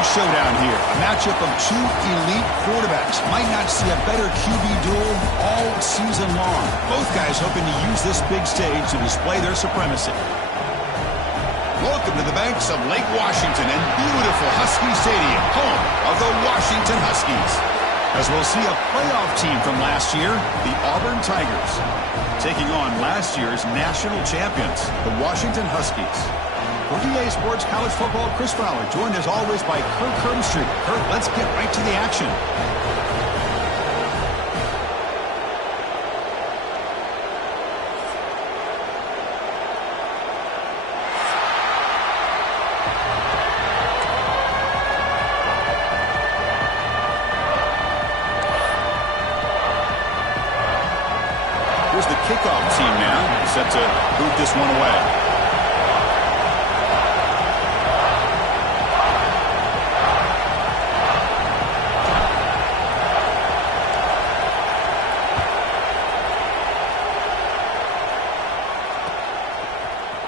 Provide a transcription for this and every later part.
big showdown here. A matchup of two elite quarterbacks. Might not see a better QB duel all season long. Both guys hoping to use this big stage to display their supremacy. Welcome to the banks of Lake Washington and beautiful Husky Stadium, home of the Washington Huskies. As we'll see a playoff team from last year, the Auburn Tigers, taking on last year's national champions, the Washington Huskies. For EA Sports College Football, Chris Fowler, joined as always by Kirk Herbstreit. Kirk, let's get right to the action. Here's the kickoff team now, set to move this one away.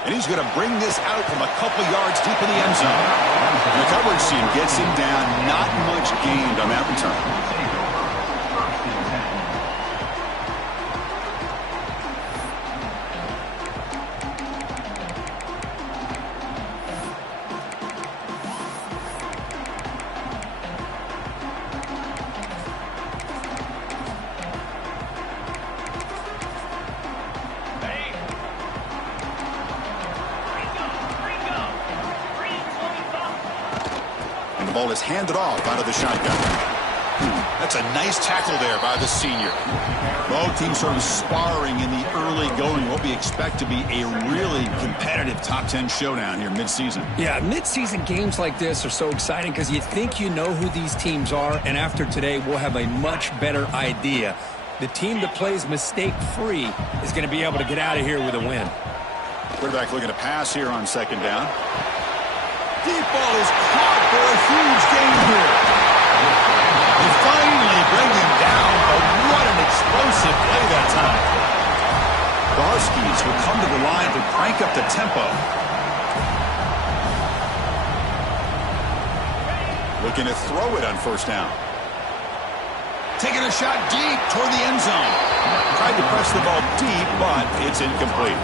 And he's going to bring this out from a couple yards deep in the end zone. And the coverage team gets him down. Not much gained on that return. The ball is handed off out of the shotgun. That's a nice tackle there by the senior. Both teams sort of sparring in the early going. What we expect to be a really competitive top 10 showdown here mid-season. Yeah, mid-season games like this are so exciting because you think you know who these teams are, and after today we'll have a much better idea. The team that plays mistake-free is going to be able to get out of here with a win. Quarterback looking to pass here on second down. Deep ball is caught for a huge gain here. They finally bring him down, but what an explosive play that time. The Huskies will come to the line to crank up the tempo. Looking to throw it on first down. Taking a shot deep toward the end zone. Tried to press the ball deep, but it's incomplete.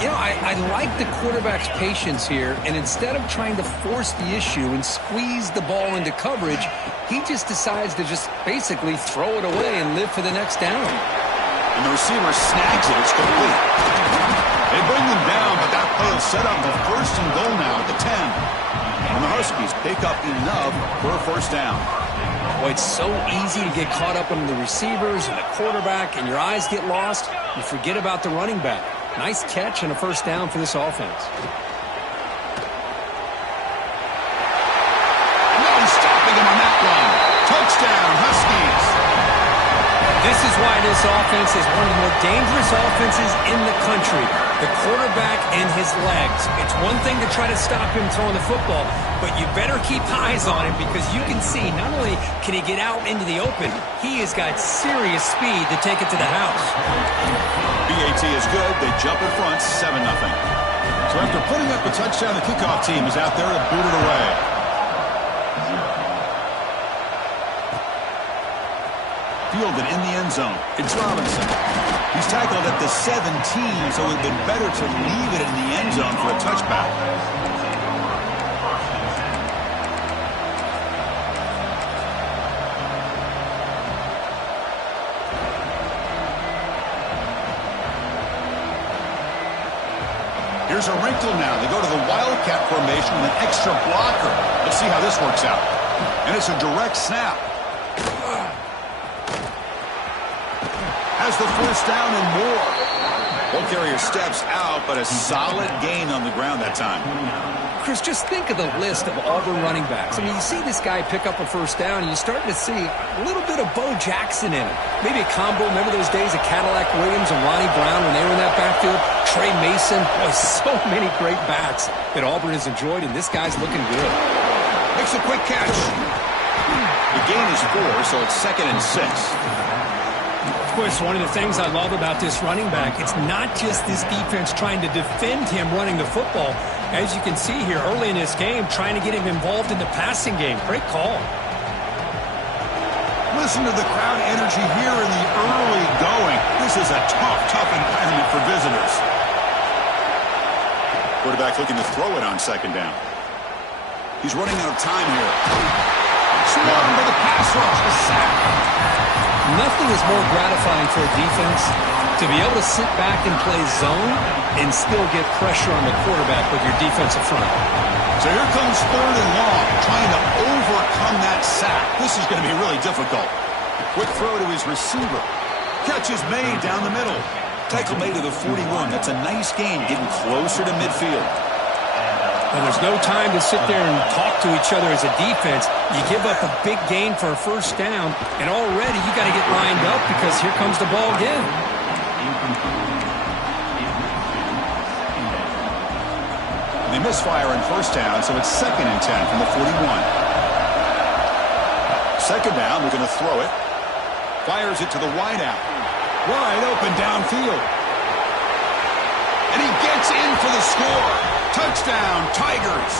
You know, I like the quarterback's patience here, and instead of trying to force the issue and squeeze the ball into coverage, he just decides to just basically throw it away and live for the next down. And the receiver snags it. It's complete. They bring him down, but that play will set up a first and goal now at the 10. And the Huskies pick up enough for a first down. Boy, it's so easy to get caught up in the receivers and the quarterback, and your eyes get lost. You forget about the running back. Nice catch and a first down for this offense. No stopping him on that one. Touchdown, Huskies. This is why this offense is one of the more dangerous offenses in the country. The quarterback and his legs. It's one thing to try to stop him throwing the football, but you better keep eyes on him because you can see not only can he get out into the open, he has got serious speed to take it to the house. BAT is good. They jump in front, 7-0. So after putting up a touchdown, the kickoff team is out there to boot it away. Fielded in the end zone. It's Robinson. He's tackled at the 17, so it would have been better to leave it in the end zone for a touchback. Here's a wrinkle now. They go to the Wildcat formation with an extra blocker. Let's see how this works out. And it's a direct snap. Has the first down and more. Ball carrier steps out, but a solid gain on the ground that time. Chris, just think of the list of Auburn running backs. I mean, you see this guy pick up a first down, and you're starting to see a little bit of Bo Jackson in him. Maybe a combo. Remember those days of Cadillac Williams and Ronnie Brown when they were in that backfield? Trey Mason. Boy, so many great backs that Auburn has enjoyed, and this guy's looking good. Makes a quick catch. The gain is 4, so it's 2nd and 6. Of course, one of the things I love about this running back, it's not just this defense trying to defend him running the football. As you can see here early in this game, trying to get him involved in the passing game. Great call. Listen to the crowd energy here in the early going. This is a tough environment for visitors. Quarterback looking to throw it on second down. He's running out of time here. Swung to the pass rush, a sack. Nothing is more gratifying for a defense to be able to sit back and play zone and still get pressure on the quarterback with your defensive front. So here comes 3rd and long, trying to overcome that sack. This is going to be really difficult. Quick throw to his receiver. Catch is made down the middle. Tackle made to the 41. That's a nice gain, getting closer to midfield. And there's no time to sit there and talk to each other as a defense. You give up a big gain for a first down, and already you got to get lined up because here comes the ball again. They misfire on first down, so it's 2nd and 10 from the 41. Second down, they're going to throw it. Fires it to the wideout. Wide open downfield. And he gets in for the score. Touchdown, Tigers.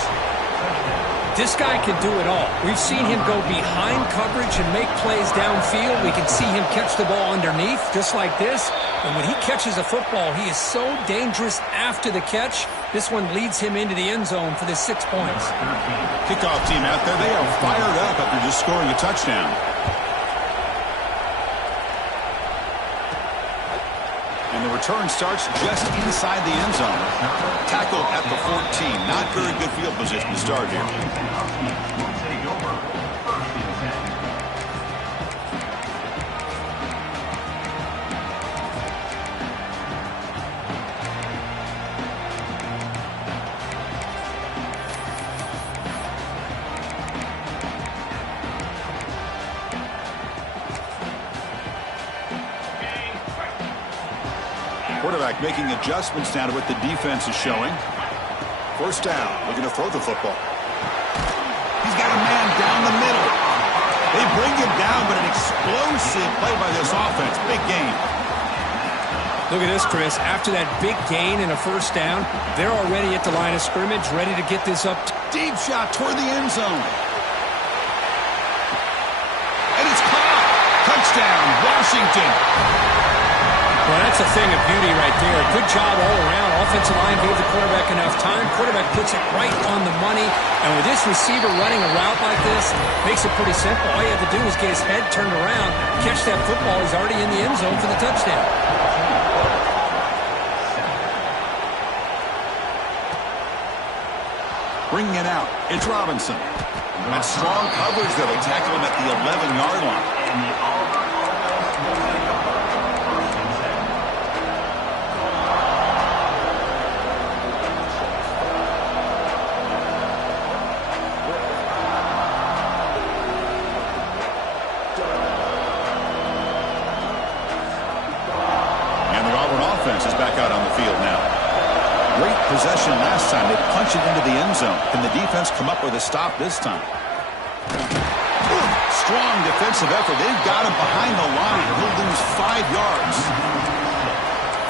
This guy can do it all. We've seen him go behind coverage and make plays downfield. We can see him catch the ball underneath, just like this. And when he catches a football, he is so dangerous after the catch. This one leads him into the end zone for the 6 points. Kickoff team out there, they are fired up after just scoring a touchdown. And the return starts just inside the end zone. Tackled at the 14. Not very good field position to start here. Quarterback making adjustments now to what the defense is showing. First down, looking to throw the football. He's got a man down the middle. They bring him down, but an explosive play by this offense. Big gain. Look at this, Chris. After that big gain and a first down, they're already at the line of scrimmage, ready to get this up. Deep shot toward the end zone. And it's caught. Touchdown, Washington. Well, that's a thing of beauty right there. Good job all around. Offensive line gave the quarterback enough time. Quarterback puts it right on the money. And with this receiver running a route like this, makes it pretty simple. All you have to do is get his head turned around, catch that football. He's already in the end zone for the touchdown. Bringing it out, it's Robinson. That strong coverage, though. They tackle him at the 11-yard line. Is back out on the field now. Great possession last time. They punch it into the end zone. Can the defense come up with a stop this time? Strong defensive effort. They've got him behind the line. He'll lose 5 yards.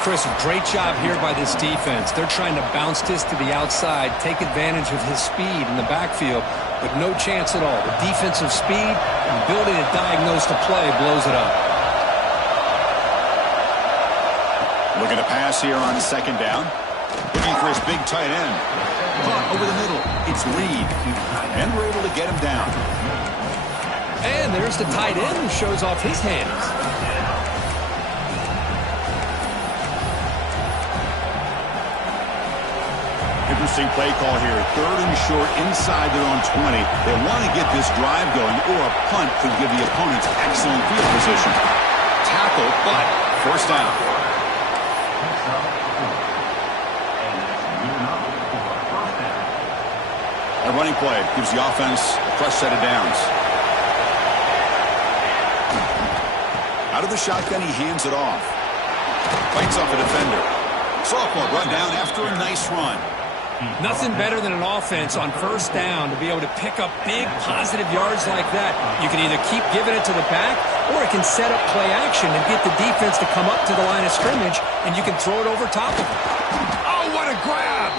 Chris, great job here by this defense. They're trying to bounce this to the outside, take advantage of his speed in the backfield, but no chance at all. The defensive speed and ability to diagnose the play blows it up. Looking to pass here on second down. Looking for his big tight end. Caught over the middle. It's Reed. And we're able to get him down. And there's the tight end who shows off his hands. Interesting play call here. 3rd and short inside their own 20. They want to get this drive going, or a punt could give the opponents excellent field position. Tackle, but first down. A running play gives the offense a fresh set of downs. Out of the shotgun, he hands it off. Fights off a defender. Sophomore run down after a nice run. Nothing better than an offense on first down to be able to pick up big positive yards like that. You can either keep giving it to the back, or it can set up play action and get the defense to come up to the line of scrimmage, and you can throw it over top of them. Oh, what a grab!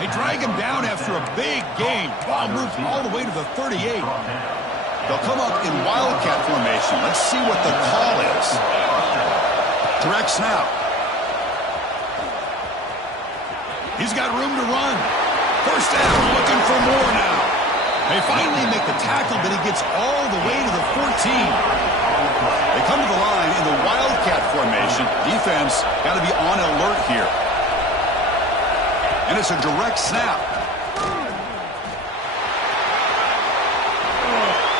They drag him down after a big gain. Ball moves all the way to the 38. They'll come up in wildcat formation. Let's see what the call is. Direct snap. He's got room to run. First down, looking for more now. They finally make the tackle, but he gets all the way to the 14. They come to the line in the wildcat formation. Defense got to be on alert here. And it's a direct snap.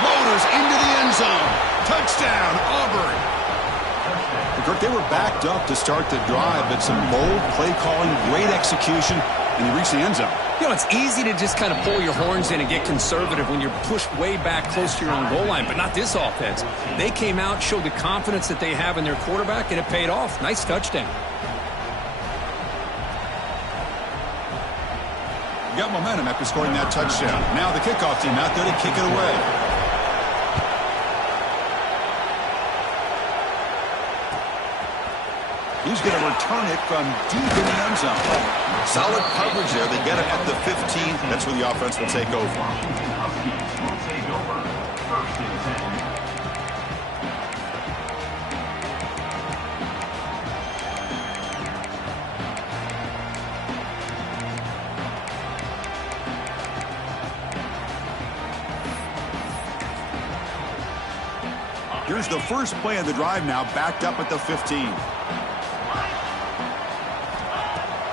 Motors into the end zone. Touchdown, Auburn. Kirk, they were backed up to start the drive, but some bold play calling, great execution, and they reached the end zone. You know, it's easy to just kind of pull your horns in and get conservative when you're pushed way back close to your own goal line, but not this offense. They came out, showed the confidence that they have in their quarterback, and it paid off. Nice touchdown. Got momentum after scoring that touchdown. Now the kickoff team out there to kick it away. He's going to return it from deep in the end zone. Solid coverage there. They get him at the 15. That's where the offense will take over. Here's the first play of the drive now, backed up at the 15.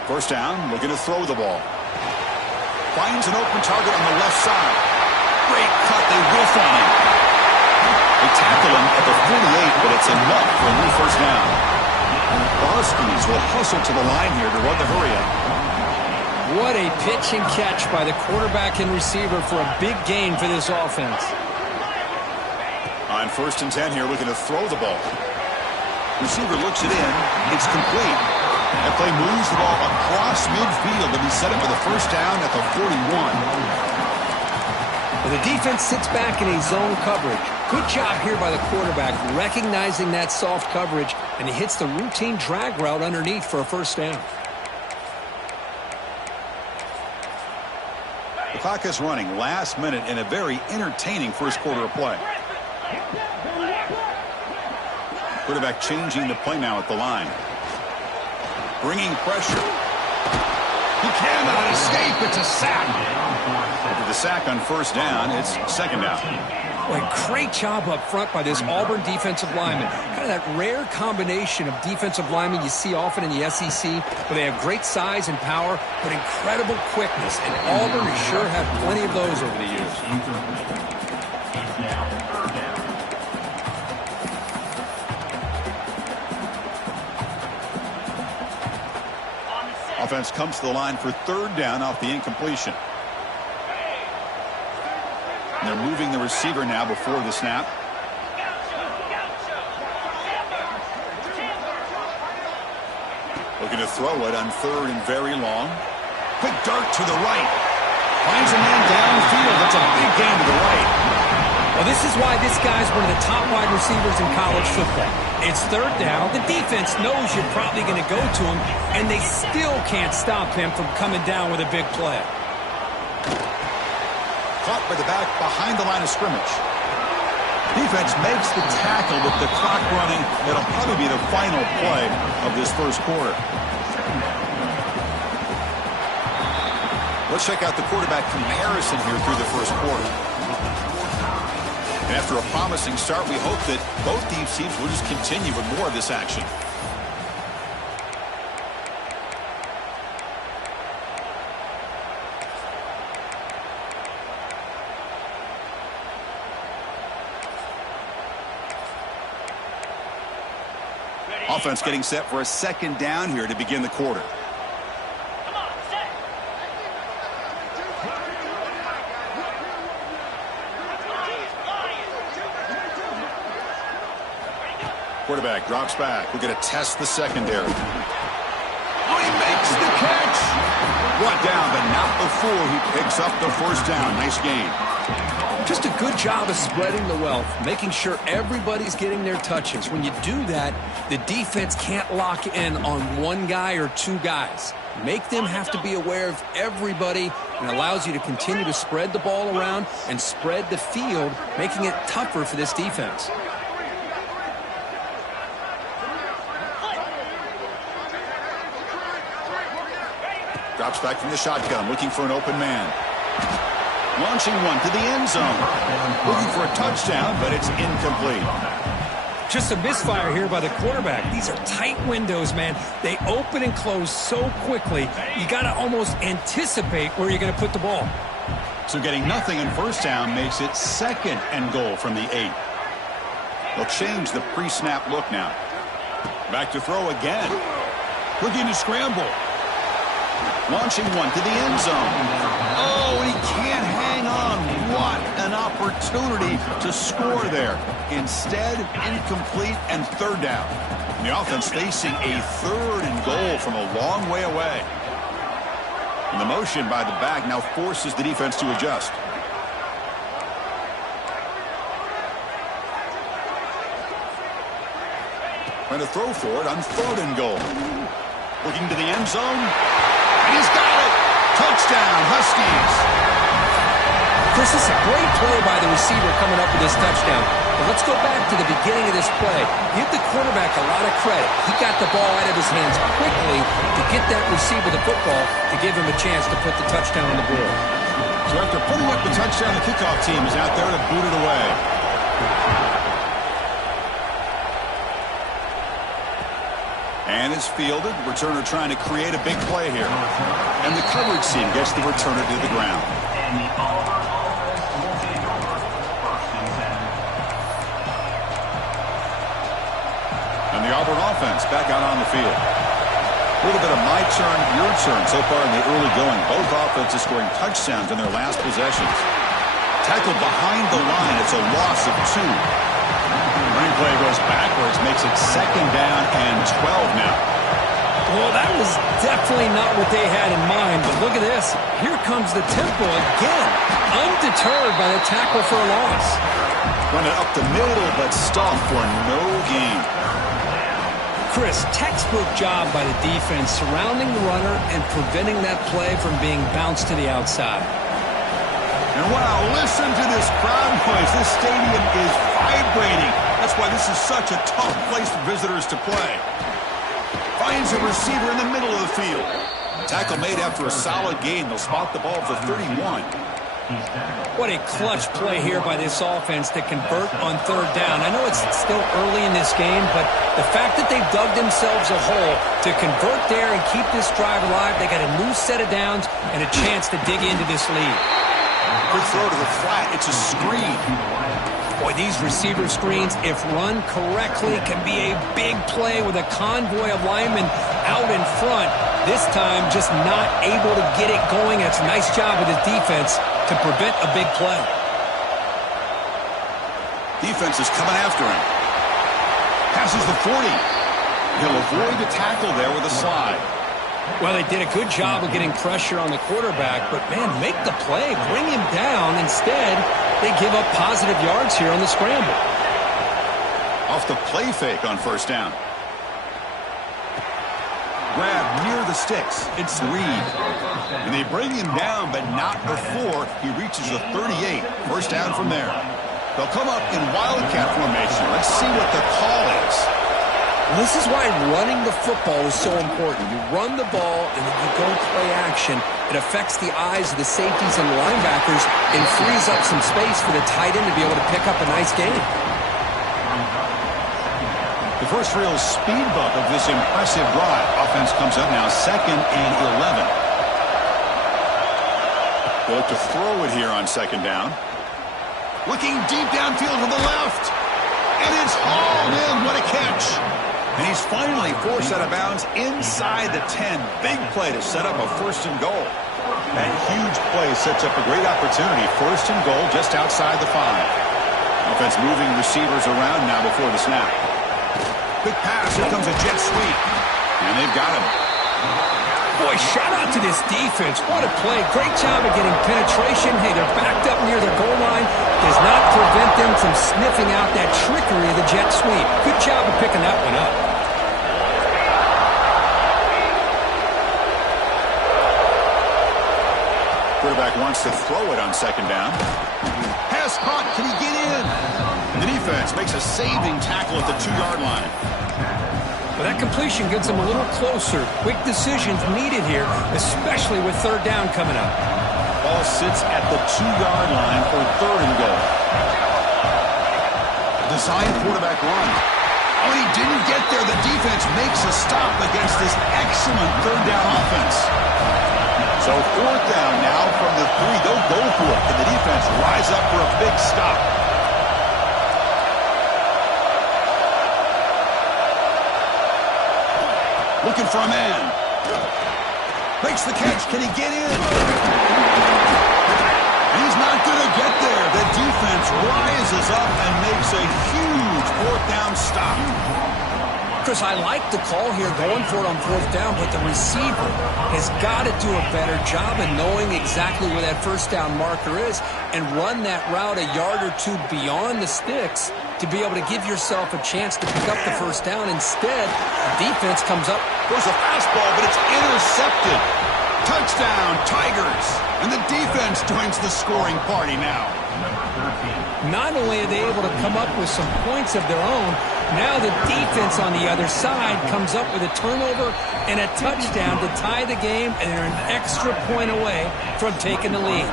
First down, looking to throw the ball. Finds an open target on the left side. Great cut, they whiff on him. They tackle him at the 48, but it's enough for a new first down. The Huskies will hustle to the line here to run the hurry-up. What a pitch and catch by the quarterback and receiver for a big gain for this offense. On 1st and 10 here, looking to throw the ball. Receiver looks it in. It's complete. That play moves the ball across midfield, and he set it for the first down at the 41. Well, the defense sits back in a zone coverage. Good job here by the quarterback, recognizing that soft coverage, and he hits the routine drag route underneath for a first down. The clock is running. Last minute in a very entertaining first quarter of play. Quarterback changing the play now at the line. Bringing pressure. He cannot escape. It's a sack. After the sack on first down, it's second down. Boy, great job up front by this Auburn defensive lineman. Kind of that rare combination of defensive linemen you see often in the SEC, where they have great size and power, but incredible quickness. And Auburn has sure had plenty of those over the years. Offense comes to the line for third down off the incompletion. And they're moving the receiver now before the snap. Looking to throw it on third and very long. Quick dart to the right. Finds a man downfield. That's a big gain to the right. Well, this is why this guy's one of the top wide receivers in college football. It's third down. The defense knows you're probably going to go to him, and they still can't stop him from coming down with a big play. Caught by the back behind the line of scrimmage. Defense makes the tackle with the clock running. It'll probably be the final play of this first quarter. Let's check out the quarterback comparison here through the first quarter. And after a promising start, we hope that both these teams will just continue with more of this action. Offense getting set for a second down here to begin the quarter. Quarterback drops back. We're going to test the secondary. Oh, he makes the catch. Brought down, but not before he picks up the first down. Nice gain. Just a good job of spreading the wealth, making sure everybody's getting their touches. When you do that, the defense can't lock in on one guy or two guys. Make them have to be aware of everybody, and allows you to continue to spread the ball around and spread the field, making it tougher for this defense. Drops back from the shotgun, looking for an open man. Launching one to the end zone. Looking for a touchdown, but it's incomplete. Just a misfire here by the quarterback. These are tight windows, man. They open and close so quickly, you got to almost anticipate where you're going to put the ball. So getting nothing on first down makes it 2nd and goal from the 8. They'll change the pre-snap look now. Back to throw again. Looking to scramble. Launching one to the end zone. Oh, he can't hang on. What an opportunity to score there. Instead, incomplete and 3rd down. And the offense facing a 3rd and goal from a long way away. And the motion by the back now forces the defense to adjust. Trying to throw for it on 3rd and goal. Looking to the end zone. And he's got it. Touchdown, Huskies. Chris, this is a great play by the receiver coming up with this touchdown. But let's go back to the beginning of this play. Give the quarterback a lot of credit. He got the ball out of his hands quickly to get that receiver the football to give him a chance to put the touchdown on the board. So after putting up the touchdown, the kickoff team is out there to boot it away. And it's fielded. Returner trying to create a big play here. And the coverage team gets the returner to the ground. And the Auburn offense back out on the field. A little bit of my turn, your turn so far in the early going. Both offenses scoring touchdowns in their last possessions. Tackled behind the line. It's a loss of 2. Running play goes backwards, makes it 2nd down and 12 now. Well, that was definitely not what they had in mind, but look at this. Here comes the tempo again. Undeterred by the tackle for a loss. Run it up the middle, but stop for no gain. Chris, textbook job by the defense surrounding the runner and preventing that play from being bounced to the outside. And wow, listen to this crowd noise. This stadium is vibrating. That's why this is such a tough place for visitors to play. Finds a receiver in the middle of the field. Tackle made after a solid gain. They'll spot the ball for 31. What a clutch play here by this offense to convert on 3rd down. I know it's still early in this game, but the fact that they've dug themselves a hole to convert there and keep this drive alive, they got a new set of downs and a chance to dig into this lead. Good throw to the flat. It's a screen. Boy, these receiver screens, if run correctly, can be a big play with a convoy of linemen out in front. This time, just not able to get it going. It's a nice job with his defense to prevent a big play. Defense is coming after him. Passes the 40. He'll avoid the tackle there with a slide. Well, they did a good job of getting pressure on the quarterback, but, man, make the play. Bring him down. Instead, they give up positive yards here on the scramble. Off the play fake on 1st down. Grab near the sticks. It's Reed. And they bring him down, but not before he reaches the 38. 1st down from there. They'll come up in Wildcat formation. Let's see what the call is. This is why running the football is so important. You run the ball and then you go play action. It affects the eyes of the safeties and the linebackers and frees up some space for the tight end to be able to pick up a nice gain. The first real speed bump of this impressive drive. Offense comes up now 2nd and 11. They'll look to throw it here on 2nd down. Looking deep downfield to the left. And it's hauled in. What a catch. And he's finally forced out of bounds inside the 10. Big play to set up a 1st and goal. That huge play sets up a great opportunity. 1st and goal just outside the 5. Offense moving receivers around now before the snap. Quick pass. Here comes a jet sweep. And they've got him. Boy, shout out to this defense. What a play. Great job of getting penetration. Hey, they're backed up near the goal line. Does not prevent them from sniffing out that trickery of the jet sweep. Good job of picking that one up. Quarterback wants to throw it on second down. Pass caught. Can he get in? The defense makes a saving tackle at the 2-yard line. Well, that completion gets them a little closer. Quick decisions needed here, especially with third down coming up. Ball sits at the 2-yard line for third and goal. Design quarterback run. Oh, and he didn't get there. The defense makes a stop against this excellent third down offense. So fourth down now from the 3. They'll go for it. Can the defense rise up for a big stop? Looking for a man. Makes the catch. Can he get in? He's not going to get there. The defense rises up and makes a huge fourth down stop. Chris, I like the call here, going for it on fourth down, but the receiver has got to do a better job of knowing exactly where that first down marker is and run that route a yard or two beyond the sticks to be able to give yourself a chance to pick up the first down. Instead, the defense comes up. There's a fastball, but it's intercepted. Touchdown, Tigers. And the defense joins the scoring party now. Not only are they able to come up with some points of their own, now the defense on the other side comes up with a turnover and a touchdown to tie the game, and they're an extra point away from taking the lead.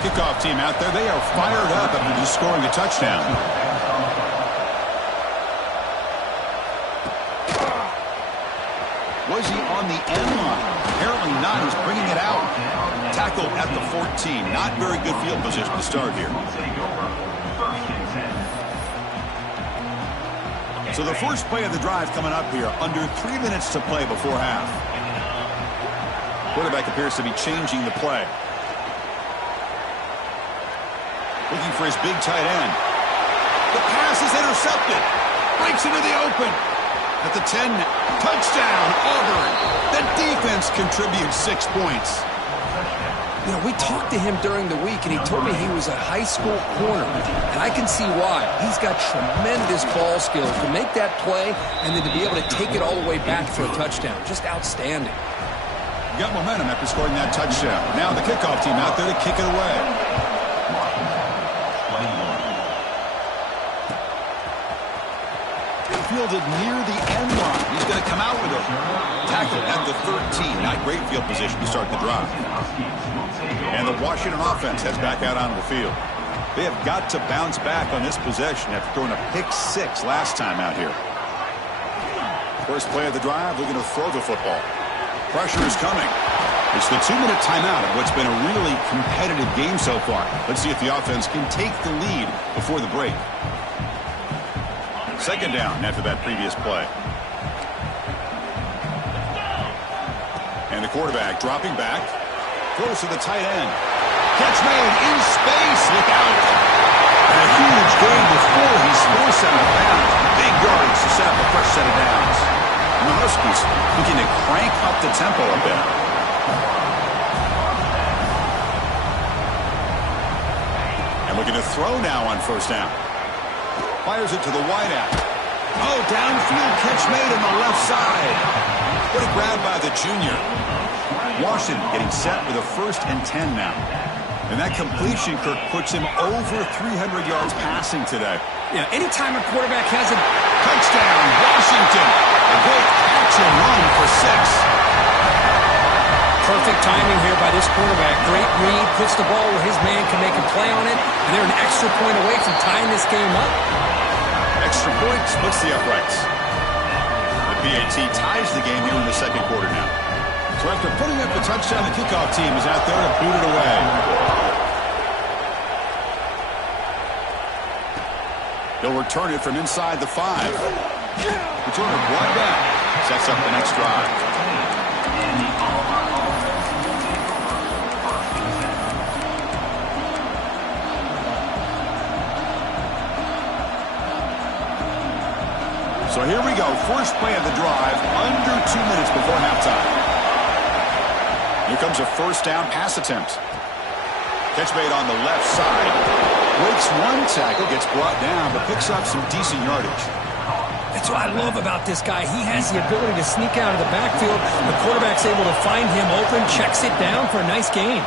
Kickoff team out there, they are fired up after just scoring a touchdown. Was he on the end line? Apparently not. He's bringing it out. Tackle at the 14. Not very good field position to start here. So the first play of the drive coming up here. Under 3 minutes to play before half. Quarterback appears to be changing the play. Looking for his big tight end. The pass is intercepted. Breaks into the open. At the 10, touchdown, Auburn. The defense contributes 6 points. You know, we talked to him during the week, and he told me he was a high school corner, and I can see why. He's got tremendous ball skills to make that play and then to be able to take it all the way back for a touchdown. Just outstanding. Got momentum after scoring that touchdown. Now the kickoff team out there to kick it away. Fielded near the end line. He's going to come out with it. Tackle at the 13. Not great field position to start the drive. And the Washington offense heads back out onto the field. They have got to bounce back on this possession after throwing a pick 6 last time out here. First play of the drive, looking to throw the football. Pressure is coming. It's the 2-minute timeout of what's been a really competitive game so far. Let's see if the offense can take the lead before the break. Second down after that previous play. And the quarterback dropping back. Throws to the tight end. Catch made in space. Look out. And a huge gain before he's forced out of bounds. Big yards to set up a fresh set of downs. And the Huskies looking to crank up the tempo a bit. And looking to throw now on first down. Fires it to the wideout. Oh, downfield catch made on the left side. What a grab by the junior. Washington getting set with a 1st and 10 now. And that completion, Kirk, puts him over 300 yards passing today. Yeah, anytime a quarterback has a touchdown, Washington. A great catch and run for 6. Perfect timing here by this quarterback. Great read, puts the ball where his man can make a play on it, and they're an extra point away from tying this game up. Extra point splits the uprights. The PAT ties the game here in the second quarter now. So after putting up the touchdown, the kickoff team is out there to boot it away. They'll return it from inside the 5. Return it right back. Sets up the next drive. So here we go. First play of the drive, under 2 minutes before halftime. Here comes a first down pass attempt. Catch made on the left side. Breaks one tackle, gets brought down, but picks up some decent yardage. That's what I love about this guy. He has the ability to sneak out of the backfield. The quarterback's able to find him open, checks it down for a nice gain.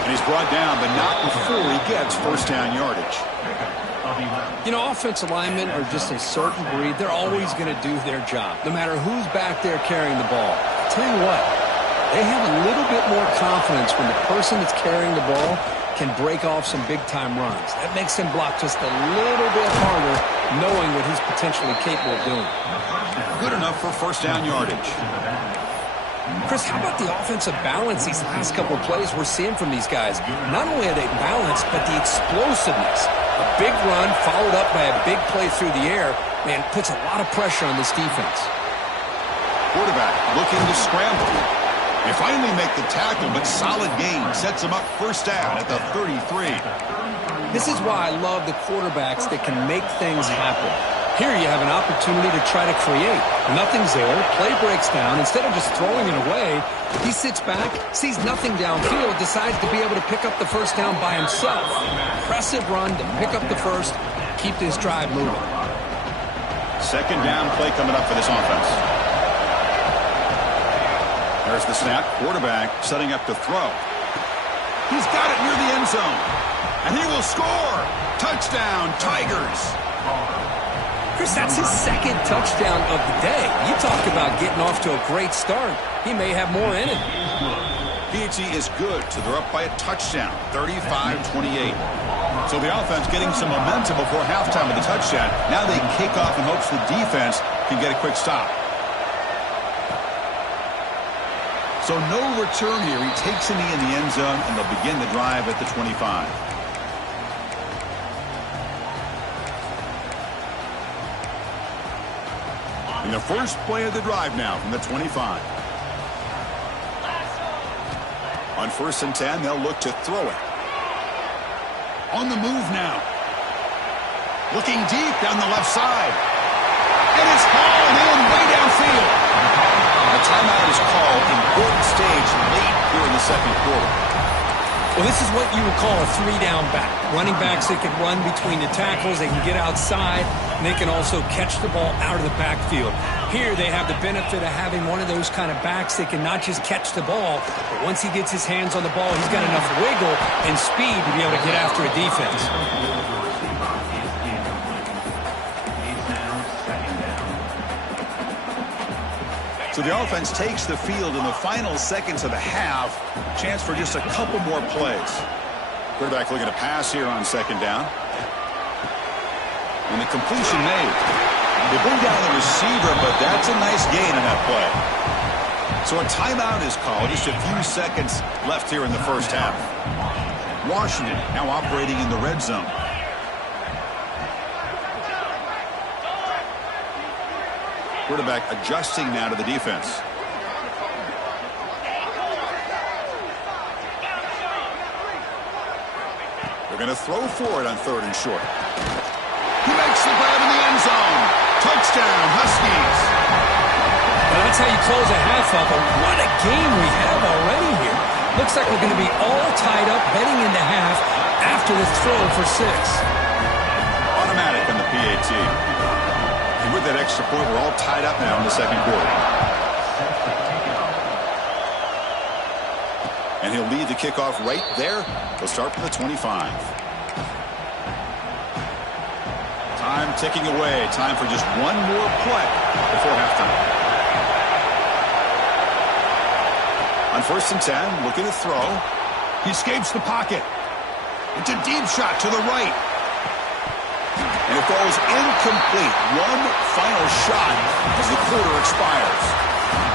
And he's brought down, but not before he gets first down yardage. You know, offensive linemen are just a certain breed. They're always going to do their job, no matter who's back there carrying the ball. I'll tell you what, they have a little bit more confidence when the person that's carrying the ball can break off some big-time runs. That makes him block just a little bit harder, knowing what he's potentially capable of doing. Good enough for first down yardage. Chris, how about the offensive balance these last couple of plays we're seeing from these guys? Not only are they balanced, but the explosiveness. A big run followed up by a big play through the air, man, puts a lot of pressure on this defense. Quarterback looking to scramble. They finally make the tackle, but solid gain sets them up first down at the 33. This is why I love the quarterbacks that can make things happen. Here you have an opportunity to try to create. Nothing's there. Play breaks down. Instead of just throwing it away, he sits back, sees nothing downfield, decides to be able to pick up the first down by himself. Impressive run to pick up the first, keep this drive moving. Second down play coming up for this offense. There's the snap. Quarterback setting up to throw. He's got it near the end zone. And he will score. Touchdown, Tigers. Chris, that's his second touchdown of the day. You talk about getting off to a great start. He may have more in it. PhD is good, so they're up by a touchdown, 35-28. So the offense getting some momentum before halftime with the touchdown. Now they kick off in hopes the defense can get a quick stop. So no return here. He takes a knee in the end zone, and they'll begin the drive at the 25. In the first play of the drive now from the 25. On 1st and 10, they'll look to throw it. On the move now. Looking deep down the left side. And it's hauled in way downfield. A timeout is called. Important stage late here in the second quarter. Well, this is what you would call a three-down back. Running backs that can run between the tackles, they can get outside, and they can also catch the ball out of the backfield. Here they have the benefit of having one of those kind of backs that can not just catch the ball, but once he gets his hands on the ball, he's got enough wiggle and speed to be able to get after a defense. So the offense takes the field in the final seconds of the half. Chance for just a couple more plays. Quarterback looking to pass here on second down. And the completion made. They bring down the receiver, but that's a nice gain on that play. So a timeout is called. Just a few seconds left here in the first half. Washington now operating in the red zone. Quarterback adjusting now to the defense. They're going to throw for it on 3rd and short. He makes the grab in the end zone. Touchdown, Huskies. Well, that's how you close a half up. But what a game we have already here. Looks like we're going to be all tied up heading into half after the throw for 6. Automatic on the PAT. And with that extra point, we're all tied up now in the second quarter. And he'll lead the kickoff right there. We'll start from the 25. Time ticking away. Time for just one more play before halftime. On 1st and 10, looking to throw. He escapes the pocket. It's a deep shot to the right. And it goes incomplete. One final shot as the quarter expires.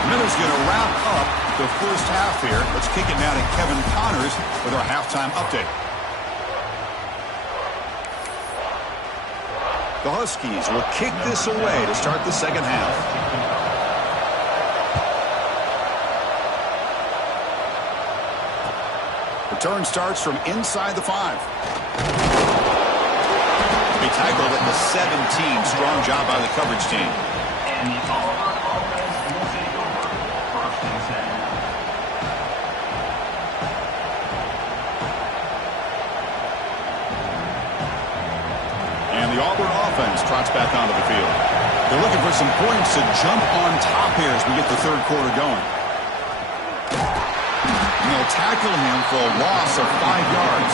Miller's going to wrap up the first half here. Let's kick it now to Kevin Connors with our halftime update. The Huskies will kick this away to start the second half. Return starts from inside the 5. He tackled at the 17. Strong job by the coverage team. trots back onto the field. They're looking for some points to jump on top here as we get the third quarter going. And they'll tackle him for a loss of 5 yards.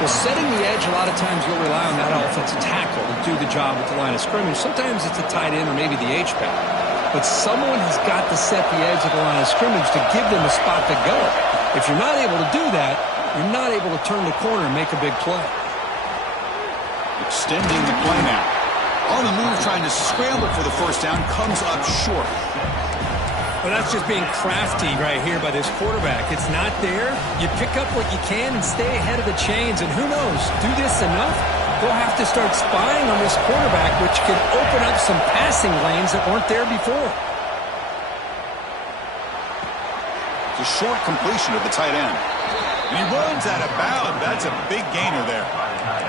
Well, setting the edge, a lot of times you'll rely on that offensive tackle to do the job at the line of scrimmage. Sometimes it's a tight end or maybe the H-back. But someone has got to set the edge of the line of scrimmage to give them a spot to go. If you're not able to do that, you're not able to turn the corner and make a big play. Extending the play now. On the move, trying to scramble for the first down, comes up short. Well, that's just being crafty right here by this quarterback. It's not there. You pick up what you can and stay ahead of the chains. And who knows, do this enough, they'll have to start spying on this quarterback, which can open up some passing lanes that weren't there before. It's a short completion of the tight end. And he runs out of bounds. That's a big gainer there.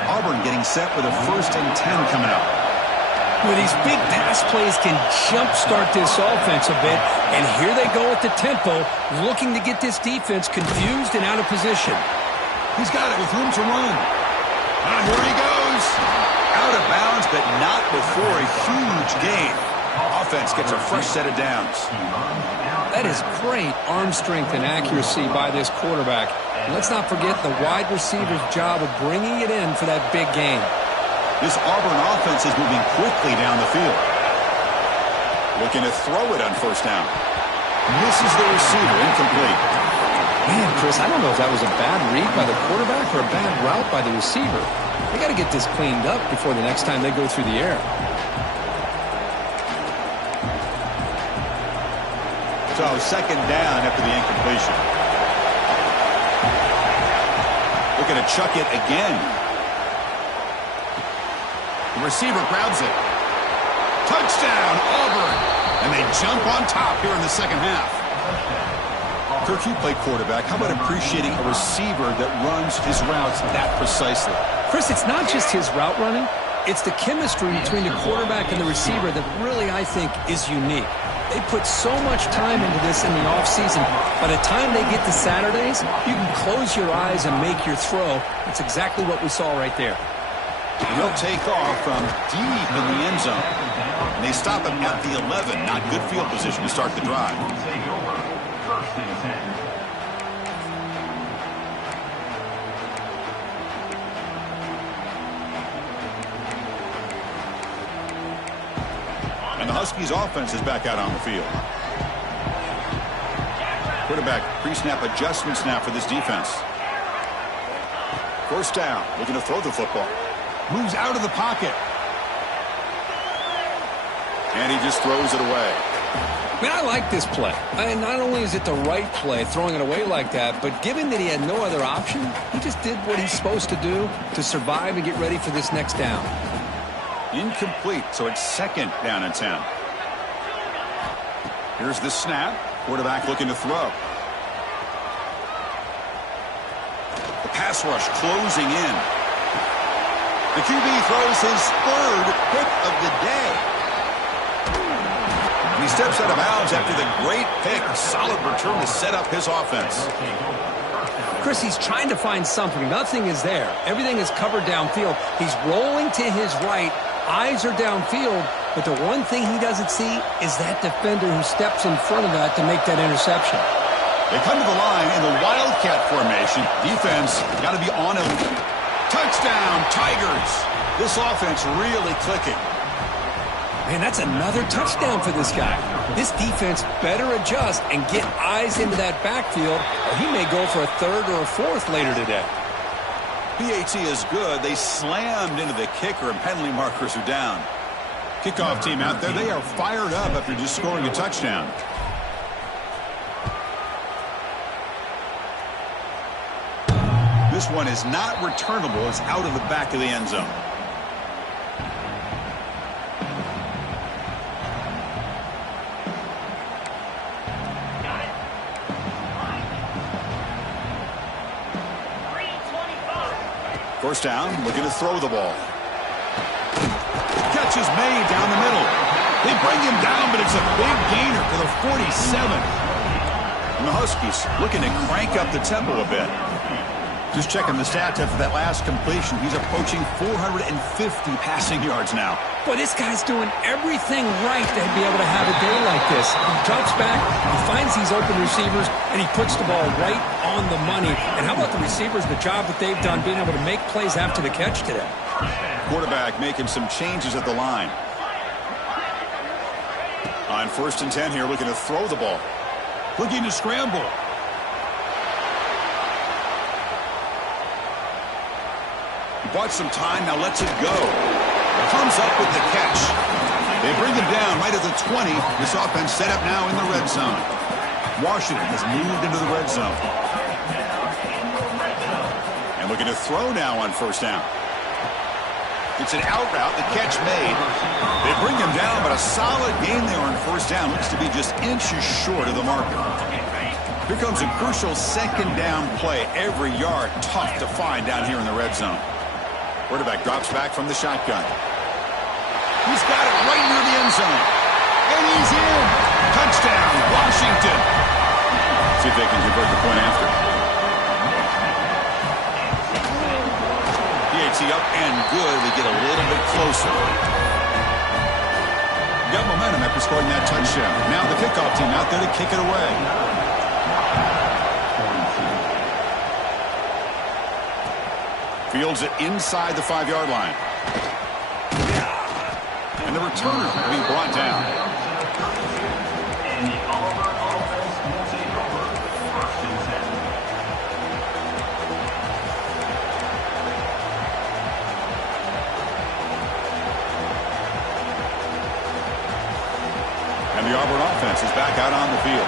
Auburn getting set with a 1st and 10 coming up. Well, these big pass plays can jumpstart this offense a bit, and here they go at the tempo, looking to get this defense confused and out of position. He's got it with room to run. And here he goes. Out of bounds, but not before a huge gain. Offense gets a fresh set of downs. That is great arm strength and accuracy by this quarterback. And let's not forget the wide receiver's job of bringing it in for that big gain. This Auburn offense is moving quickly down the field. Looking to throw it on 1st down. Misses the receiver, incomplete. Man, Chris, I don't know if that was a bad read by the quarterback or a bad route by the receiver. They got to get this cleaned up before the next time they go through the air. So 2nd down after the incompletion. Looking to chuck it again. The receiver grabs it. Touchdown, Auburn. And they jump on top here in the 2nd half. Kirk, you play quarterback. How about appreciating a receiver that runs his routes that precisely? Chris, it's not just his route running. It's the chemistry between the quarterback and the receiver that really, I think, is unique. They put so much time into this in the offseason. By the time they get to Saturdays, you can close your eyes and make your throw. That's exactly what we saw right there. He'll take off from deep in the end zone. And they stop him at the 11. Not good field position to start the drive. And the Huskies offense is back out on the field. Quarterback pre-snap adjustments now for this defense. 1st down, looking to throw the football. Moves out of the pocket. And he just throws it away. Man, I like this play. And not only is it the right play, throwing it away like that, but given that he had no other option, he just did what he's supposed to do to survive and get ready for this next down. Incomplete, so it's 2nd down and 10. Here's the snap. Quarterback looking to throw. The pass rush closing in. The QB throws his 3rd hit of the day. And he steps out of bounds after the great pick. A solid return to set up his offense. Chris, he's trying to find something. Nothing is there. Everything is covered downfield. He's rolling to his right. Eyes are downfield. But the one thing he doesn't see is that defender who steps in front of that to make that interception. They come to the line in the Wildcat formation. Defense got to be on him. Touchdown, Tigers. This offense really clicking. Man, that's another touchdown for this guy. This defense better adjust and get eyes into that backfield, or he may go for a 3rd or a 4th later today. PAT is good. They slammed into the kicker, and penalty markers are down. Kickoff team out there. They are fired up after just scoring a touchdown. This one is not returnable. It's out of the back of the end zone. First down, looking to throw the ball. Catch is made down the middle. They bring him down, but it's a big gainer for the 47. And the Huskies looking to crank up the tempo a bit. Just checking the stats after that last completion. He's approaching 450 passing yards now. Boy, this guy's doing everything right to be able to have a day like this. He drops back, he finds these open receivers, and he puts the ball right on the money. And how about the receivers, the job that they've done being able to make plays after the catch today? Quarterback making some changes at the line. On 1st and 10 here, looking to throw the ball. Looking to scramble. Bought some time, now lets it go. Comes up with the catch. They bring him down right at the 20. This offense set up now in the red zone. Washington has moved into the red zone. And looking to throw now on 1st down. It's an out route, the catch made. They bring him down, but a solid gain there on 1st down. Looks to be just inches short of the marker. Here comes a crucial 2nd down play. Every yard tough to find down here in the red zone. Quarterback drops back from the shotgun. He's got it right near the end zone. And he's in. Touchdown, Washington. See if they can convert the point after. PAT up and good. They get a little bit closer. Got momentum after scoring that touchdown. Now the kickoff team out there to kick it away. Fields it inside the 5-yard line. And the returner will be brought down. And the Auburn offense is back out on the field.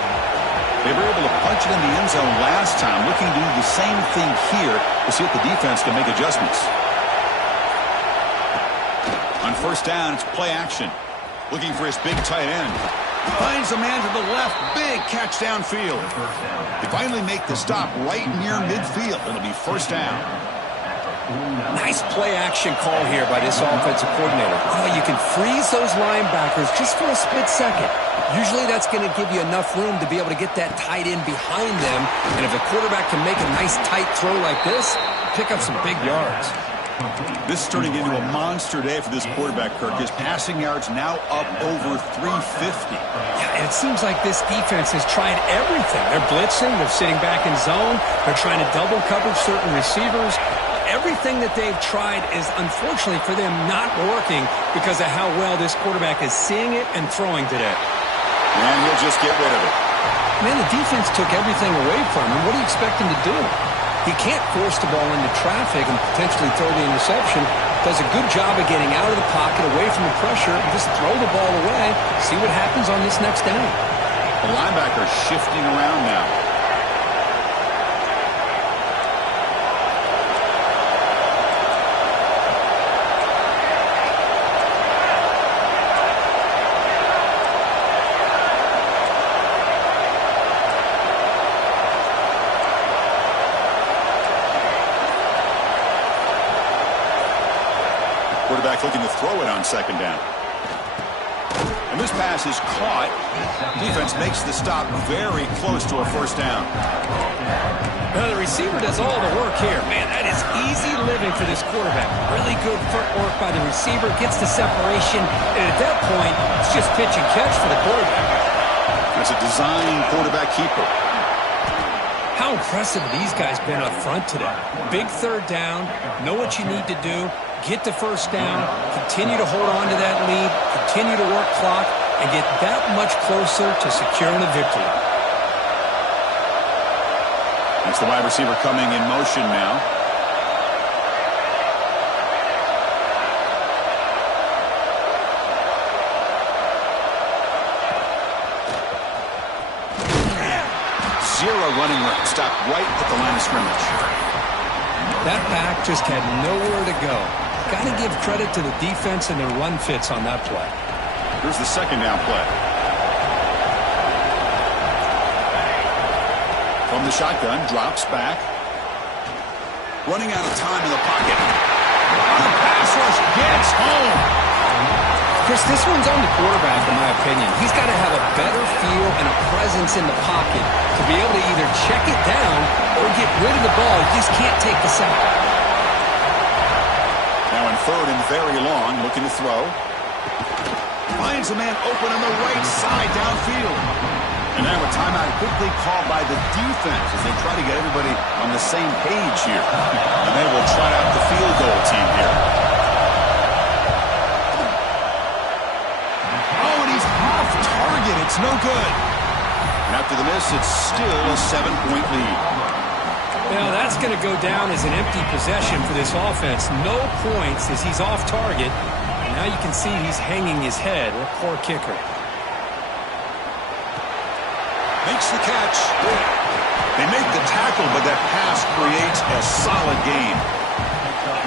They were able to punch it in the end zone last time, looking to do the same thing here to see if the defense can make adjustments. On 1st down, it's play action. Looking for his big tight end. Finds a man to the left. Big catch downfield. They finally make the stop right near midfield. It'll be 1st down. Nice play action call here by this offensive coordinator. Oh, you can freeze those linebackers just for a split second. Usually that's going to give you enough room to be able to get that tight end behind them. And if a quarterback can make a nice tight throw like this, pick up some big yards. This is turning into a monster day for this quarterback, Kirk. His passing yards now up over 350. Yeah, and it seems like this defense has tried everything. They're blitzing. They're sitting back in zone. They're trying to double cover certain receivers. Everything that they've tried is, unfortunately for them, not working because of how well this quarterback is seeing it and throwing today. And he'll just get rid of it. Man, the defense took everything away from him. What do you expect him to do? He can't force the ball into traffic and potentially throw the interception. Does a good job of getting out of the pocket, away from the pressure, and just throw the ball away. See what happens on this next down. The linebacker shifting around now. Quarterback looking to throw it on 2nd down. And this pass is caught. Defense makes the stop very close to a 1st down. Now the receiver does all the work here. Man, that is easy living for this quarterback. Really good footwork by the receiver. Gets the separation. And at that point, it's just pitch and catch for the quarterback. That's a design quarterback keeper. How impressive have these guys been up front today? Big 3rd down. Know what you need to do. Get the 1st down, continue to hold on to that lead, continue to work clock, and get that much closer to securing a victory. That's the wide receiver coming in motion now. Zero running room, stopped right at the line of scrimmage. That back just had nowhere to go. Got to give credit to the defense and their run fits on that play. Here's the 2nd down play. From the shotgun, drops back. Running out of time in the pocket. On a pass rush, gets home. Chris, this one's on the quarterback, in my opinion. He's got to have a better feel and a presence in the pocket to be able to either check it down or get rid of the ball. You just can't take the sack. Now in third and very long, looking to throw. Finds a man open on the right side downfield. And now a timeout quickly called by the defense as they try to get everybody on the same page here. And they will try out the field goal team here. Oh, and he's off target. It's no good. And after the miss, it's still a 7-point lead. Now that's going to go down as an empty possession for this offense. No points as he's off target. And now you can see he's hanging his head. What a poor kicker. Makes the catch. They make the tackle, but that pass creates a solid gain.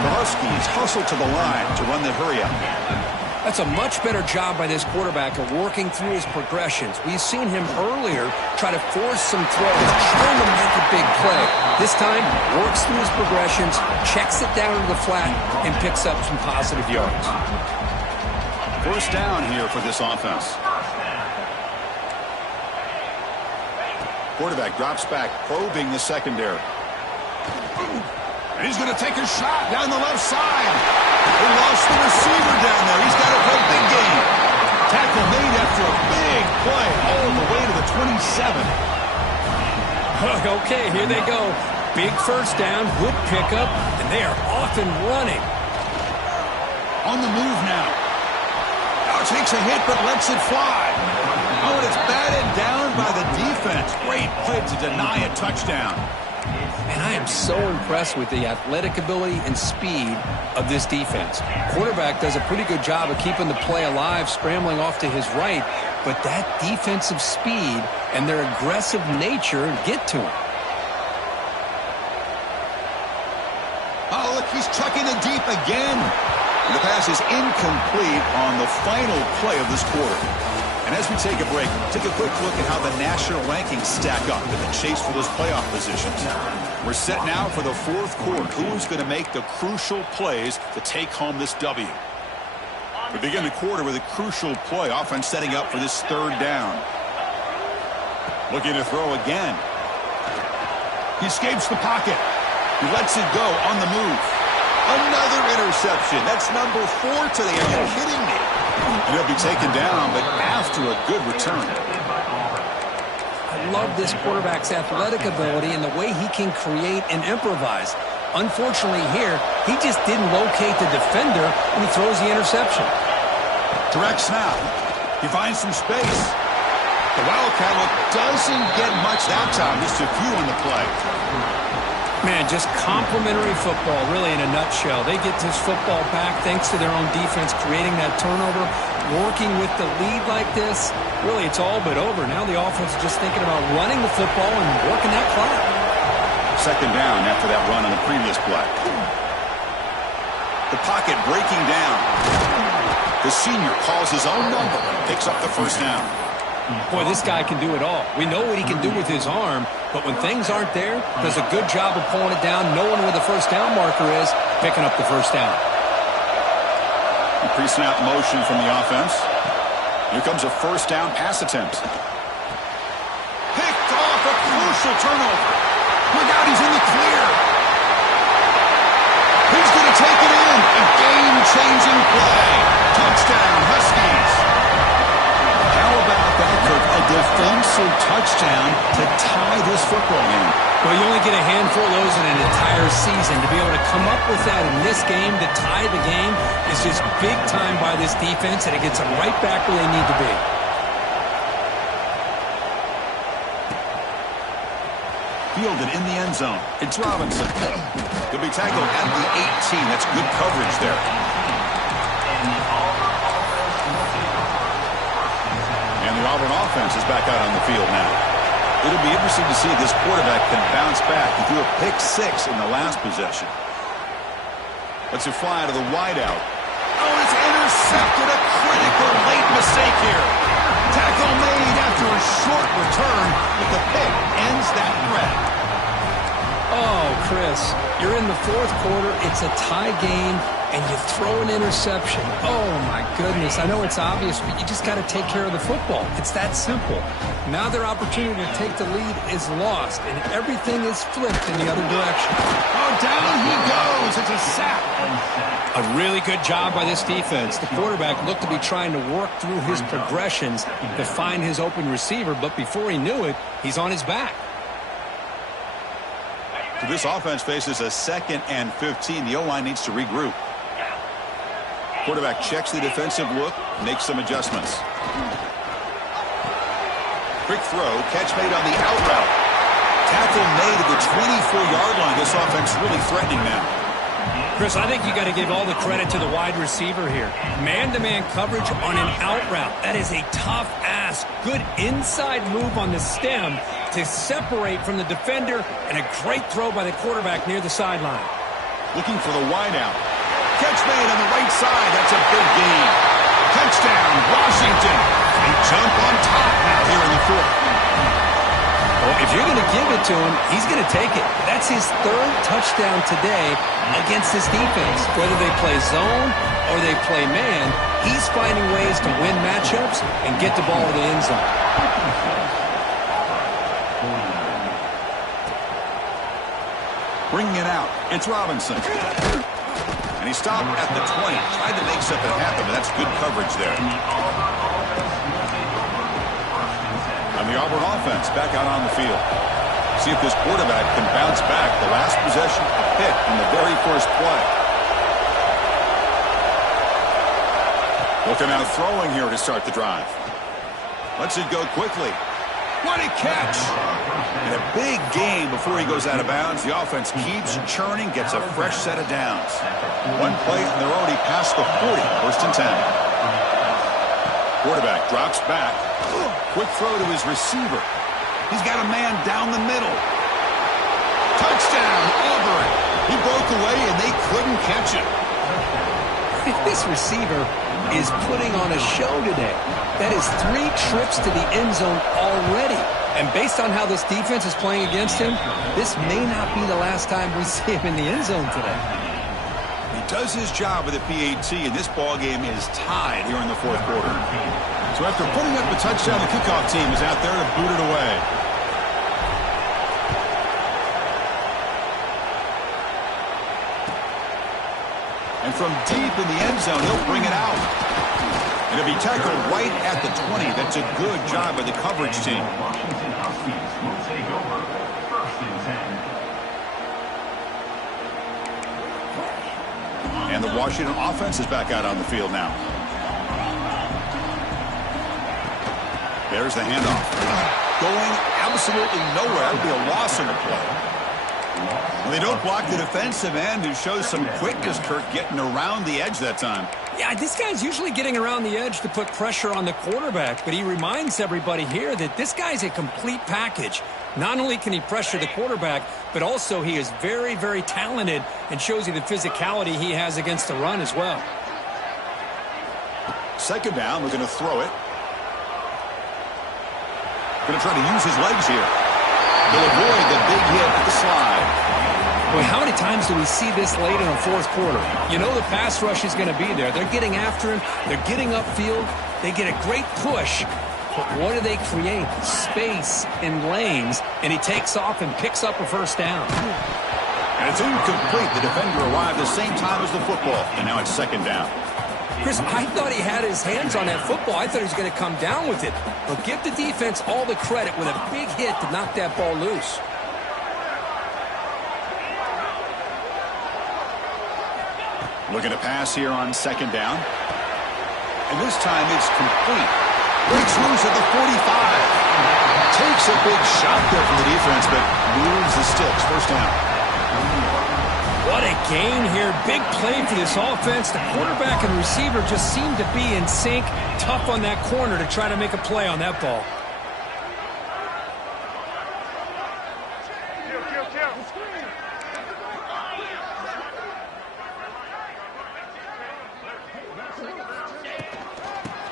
The Huskies hustle to the line to run the hurry-up. That's a much better job by this quarterback of working through his progressions. We've seen him earlier try to force some throws, trying to make a big play. This time, works through his progressions, checks it down to the flat, and picks up some positive yards. First down here for this offense. Quarterback drops back, probing the secondary. And he's going to take a shot down the left side. He lost the receiver down there. He's got it for a big gain. Tackle made after a big play all the way to the 27. Okay, here they go. Big first down, good pickup, and they are off and running. On the move now. Now takes a hit but lets it fly. Oh, and it's batted down by the defense. Great play to deny a touchdown. And I am so impressed with the athletic ability and speed of this defense. Quarterback does a pretty good job of keeping the play alive, scrambling off to his right, but that defensive speed and their aggressive nature get to him. Oh, look, he's chucking it deep again. And the pass is incomplete on the final play of this quarter. And as we take a break, take a quick look at how the national rankings stack up in the chase for those playoff positions. We're set now for the fourth quarter. Who's going to make the crucial plays to take home this W? We begin the quarter with a crucial play. Offense setting up for this third down. Looking to throw again. He escapes the pocket. He lets it go on the move. Another interception. That's number 4 today. Are you kidding me? And he'll be taken down, but after a good return. I love this quarterback's athletic ability and the way he can create and improvise. Unfortunately here, he just didn't locate the defender when he throws the interception. Direct snap. He finds some space. The Wildcat look doesn't get much that time. Just a few on the play. Man, just complimentary football, really, in a nutshell. They get this football back thanks to their own defense, creating that turnover, working with the lead like this. Really, it's all but over. Now the offense is just thinking about running the football and working that clock. Second down after that run on the previous play. The pocket breaking down. The senior calls his own number and picks up the first down. Boy, this guy can do it all. We know what he can do with his arm, but when things aren't there, does a good job of pulling it down, knowing where the first down marker is, picking up the first down. Pre-snap motion from the offense. Here comes a first down pass attempt. Picked off, a crucial turnover. Look out, he's in the clear. He's going to take it in. A game-changing play. Touchdown, Huskies. How about that, Kirk? A defensive touchdown to tie this football game. Well, you only get a handful of those in an entire season. To be able to come up with that in this game to tie the game is just big time by this defense, and it gets them right back where they need to be. Fielded in the end zone. It's Robinson. He'll be tackled at the 18. That's good coverage there. And the Auburn offense is back out on the field now. It'll be interesting to see if this quarterback can bounce back. He threw a pick 6 in the last possession. Lets it fly to the wideout. Oh, it's intercepted. A critical late mistake here. Tackle made after a short return, but the pick ends that threat. Oh, Chris, you're in the fourth quarter. It's a tie game, and you throw an interception. Oh, my goodness. I know it's obvious, but you just got to take care of the football. It's that simple. Now their opportunity to take the lead is lost, and everything is flipped in the other direction. Oh, down he goes. It's a sack. A really good job by this defense. The quarterback looked to be trying to work through his progressions to find his open receiver, but before he knew it, he's on his back. So this offense faces a 2nd and 15. The O-line needs to regroup. Quarterback checks the defensive look, makes some adjustments. Quick throw, catch made on the out route. Tackle made at the 24-yard line. This offense really threatening now. Chris, I think you got to give all the credit to the wide receiver here. Man-to-man coverage on an out route. That is a tough ask. Good inside move on the stem to separate from the defender, and a great throw by the quarterback near the sideline. Looking for the wide out. Catch made on the right side. That's a big gain. Touchdown, Washington. They jump on top now here in the 4th. Well, if you're going to give it to him, he's going to take it. That's his 3rd touchdown today against this defense. Whether they play zone or they play man, he's finding ways to win matchups and get the ball to the end zone. Bringing it out, it's Robinson. And he stopped at the 20. Tried to make something happen, but that's good coverage there. And the Auburn offense back out on the field. See if this quarterback can bounce back. The last possession, a pick in the very first play. Looking out throwing here to start the drive. Lets it go quickly. What a catch! And a big gain before he goes out of bounds. The offense keeps churning, gets a fresh set of downs. One play, and they're already past the 40, 1st and 10. Quarterback drops back. Quick throw to his receiver. He's got a man down the middle. Touchdown, Auburn. He broke away, and they couldn't catch him. This receiver is putting on a show today. That is 3 trips to the end zone already. And based on how this defense is playing against him, this may not be the last time we see him in the end zone today. He does his job with the PAT, and this ball game is tied here in the 4th quarter. So after putting up the touchdown, the kickoff team is out there to boot it away. And from deep in the end zone, he'll bring it out. And it'll be tackled right at the 20. That's a good job by the coverage team. And the Washington offense is back out on the field now. There's the handoff. Going absolutely nowhere. It'll be a loss in the play. Well, they don't block the defensive end, who shows some quickness, Kirk, getting around the edge that time. Yeah, this guy's usually getting around the edge to put pressure on the quarterback, but he reminds everybody here that this guy's a complete package. Not only can he pressure the quarterback, but also he is very, very talented and shows you the physicality he has against the run as well. 2nd down, we're going to throw it. Going to try to use his legs here. He'll avoid the big hit at the slide. Boy, how many times do we see this late in a 4th quarter? You know the pass rush is going to be there. They're getting after him. They're getting upfield. They get a great push. But what do they create? Space and lanes. And he takes off and picks up a 1st down. And it's incomplete. The defender arrived the same time as the football. And now it's 2nd down. Chris, I thought he had his hands on that football. I thought he was going to come down with it. But give the defense all the credit with a big hit to knock that ball loose. Looking to pass here on 2nd down. And this time it's complete. Breaks loose at the 45. Takes a big shot there from the defense, but moves the sticks. 1st down. What a gain here. Big play for this offense. The quarterback and receiver just seem to be in sync. Tough on that corner to try to make a play on that ball.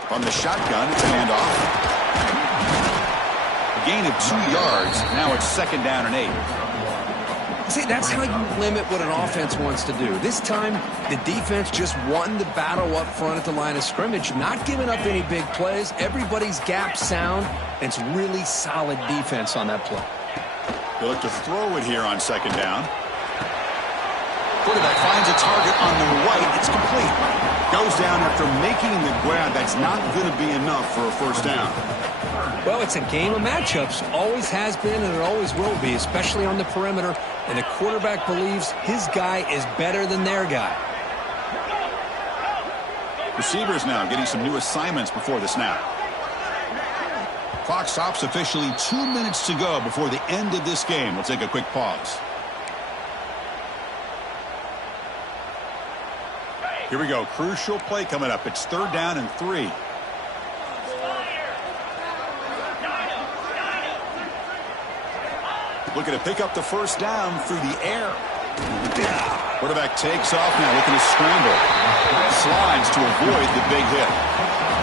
From the shotgun, it's a handoff. A gain of 2 yards. Now it's 2nd down and 8. See, that's how you limit what an offense wants to do. This time, the defense just won the battle up front at the line of scrimmage, not giving up any big plays. Everybody's gap sound, and it's really solid defense on that play. They look to throw it here on second down. Quarterback finds a target on the right. It's complete. Goes down after making the grab. That's not going to be enough for a first down. Well, it's a game of matchups. Always has been, and it always will be, especially on the perimeter. And the quarterback believes his guy is better than their guy. Receivers now getting some new assignments before the snap. Clock stops officially 2 minutes to go before the end of this game. We'll take a quick pause. Here we go. Crucial play coming up. It's 3rd down and 3. Looking to pick up the first down through the air. Quarterback takes off now, looking to scramble. Slides to avoid the big hit.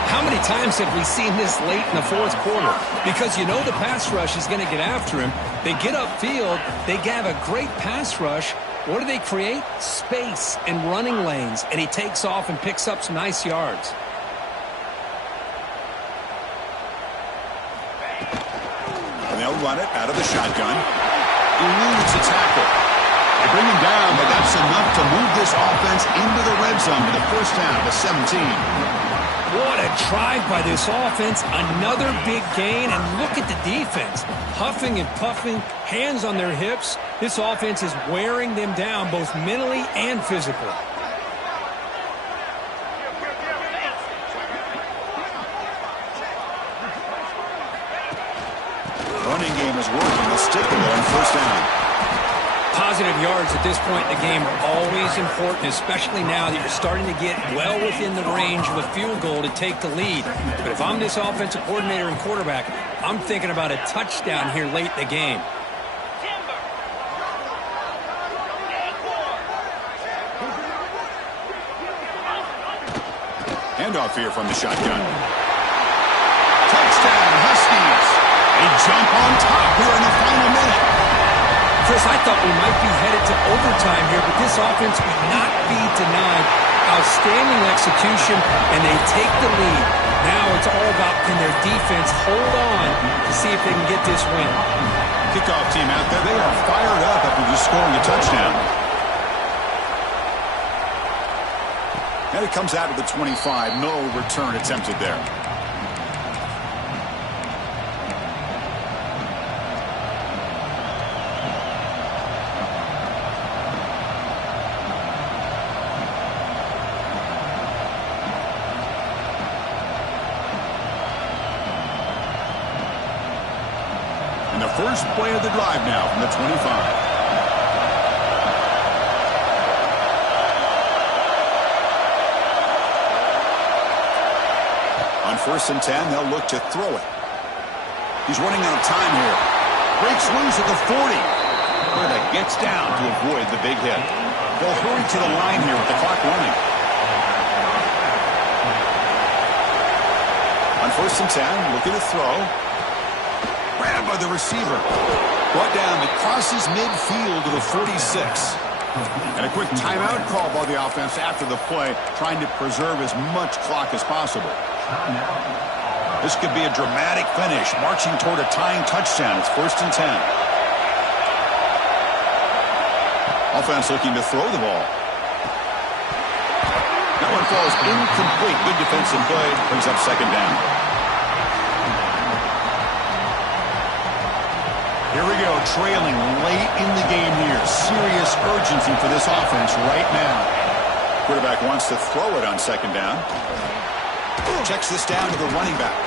How many times have we seen this late in the 4th quarter? Because you know the pass rush is going to get after him. They get upfield. They have a great pass rush. What do they create? Space and running lanes. And he takes off and picks up some nice yards. And they'll run it out of the shotgun. Eludes a tackle. They bring him down, but that's enough to move this offense into the red zone with a first down to 17. What a drive by this offense. Another big gain, and look at the defense. Huffing and puffing, hands on their hips. This offense is wearing them down both mentally and physically. Running game is working. They'll stick with it on first down. Positive yards at this point in the game are always important, especially now that you're starting to get well within the range of a field goal to take the lead. But if I'm this offensive coordinator and quarterback, I'm thinking about a touchdown here late in the game. Handoff here from the shotgun. Touchdown, Huskies. They jump on top here in the final minute. Chris, I thought we might be headed to overtime here, but this offense would not be denied. Outstanding execution, and they take the lead. Now it's all about can their defense hold on to see if they can get this win. Kickoff team out there. They are fired up after just scoring a touchdown. And it comes out of the 25. No return attempted there. And the first play of the drive now from the 25. On 1st and 10, they'll look to throw it. He's running out of time here. Breaks loose at the 40. Quarterback gets down to avoid the big hit. They'll hurry to the line here with the clock running. On 1st and 10, looking to throw. Grabbed by the receiver. Brought down across his midfield to the 46. And a quick timeout call by the offense after the play, trying to preserve as much clock as possible. This could be a dramatic finish, marching toward a tying touchdown. It's 1st and 10. Offense looking to throw the ball. That one falls incomplete. Good defensive play. Brings up 2nd down. Here we go, trailing late in the game here. Serious urgency for this offense right now. Quarterback wants to throw it on 2nd down. Checks this down to the running back.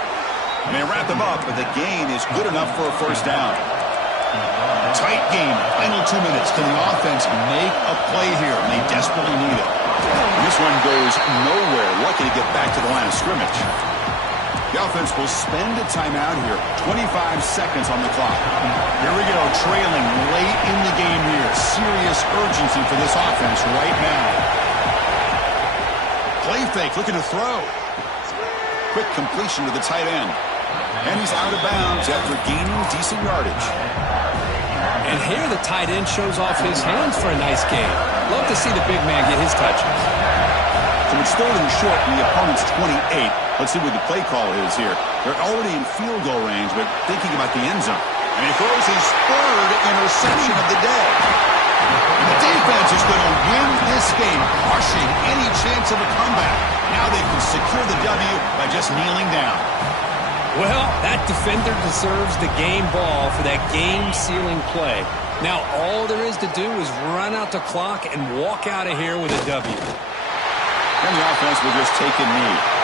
And they wrap him up, but the gain is good enough for a first down. Tight game, final 2 minutes. Can the offense make a play here? And they desperately need it. And this one goes nowhere. Lucky to get back to the line of scrimmage. The offense will spend a timeout here. 25 seconds on the clock. Here we go, trailing late in the game here. Serious urgency for this offense right now. Play fake, looking to throw. Quick completion to the tight end. And he's out of bounds after gaining decent yardage. And here the tight end shows off his hands for a nice gain. Love to see the big man get his touches. So it's third and short in the opponent's 28. Let's see what the play call is here. They're already in field goal range, but thinking about the end zone. And he throws his third interception of the day. And the defense is going to win this game, crushing any chance of a comeback. Now they can secure the W by just kneeling down. Well, that defender deserves the game ball for that game-sealing play. Now all there is to do is run out the clock and walk out of here with a W. And the offense will just take a knee.